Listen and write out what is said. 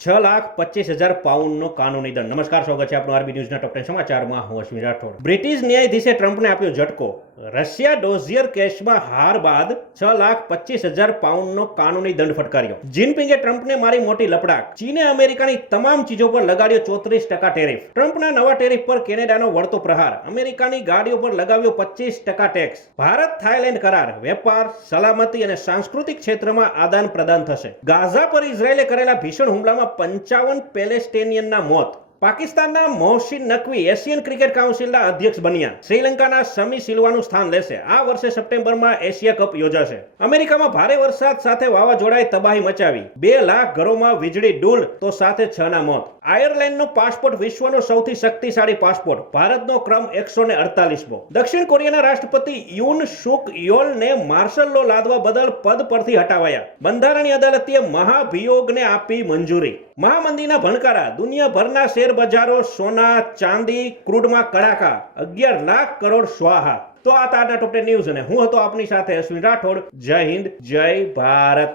6,25,000 પાઉન્ડનો કાનૂની દંડ. નમસ્કાર, સ્વાગત છે આપણું આરબી ન્યૂઝના ટોપ 10 સમાચારમાં. હું અશ્વિન રાઠોડ. બ્રિટિશ ન્યાયાધીશે ટ્રમ્પને આપ્યો ઝટકો. રશિયા ડોઝિયર કેસમાં હાર બાદ 6,25,000 પાઉન્ડનો કાનૂની દંડ ફટકાર્યો. જિનપિંગે ટ્રમ્પને મારી મોટી લપડાક. ચીને અમેરિકાની તમામ ચીજો પર લગાડ્યો 34% ટેરિફ. ટ્રમ્પના નવા ટેરિફ પર કેનેડાનો વળતો પ્રહાર. અમેરિકાની ગાડીઓ પર લગાવ્યો 25% ટેક્સ. ભારત થાઈલેન્ડ કરાર. વેપાર, સલામતી અને સાંસ્કૃતિક ક્ષેત્રમાં આદાન પ્રદાન થશે. ગાઝા પર ઇઝરાયેલે કરેલા ભીષણ હુમલામાં 55 પેલેસ્ટિનિયનના મોત. પાકિસ્તાનના મોહસિન નકવી એશિયન ક્રિકેટ કાઉન્સિલના અધ્યક્ષ બન્યા. શ્રીલંકાના સમી સિલ્વાનું સ્થાન લેશે. આ વર્ષે સપ્ટેમ્બરમાં એશિયા કપ યોજાશે. અમેરિકામાં ભારે વરસાદ સાથે વાવાઝોડાએ તબાહી મચાવી. 2 લાખ ઘરોમાં વીજળી ડૂલ તો સાથે 6 ના મોત. આયર્લેન્ડનો પાસપોર્ટ વિશ્વનો સૌથી શક્તિશાળી પાસપોર્ટ. ભારતનો ક્રમ 148મો. દક્ષિણ કોરિયાના રાષ્ટ્રપતિ યુન સુક યોલને માર્શલ લો લાદવા બદલ પદ પરથી હટાવાયા. બંધારણીય અદાલતે મહાભિયોગને આપી મંજૂરી. મહામંદીના ભણકારા. દુનિયાભરના શેર બજારો, સોના, ચાંદી, ક્રૂડમાં કડાકા. 11 લાખ કરોડ સ્વાહા. તો આ તારના ટોપ 10 ન્યૂઝ અને હું હતો આપની સાથે અશ્વિન રાઠોડ. જય હિન્દ, જય ભારત.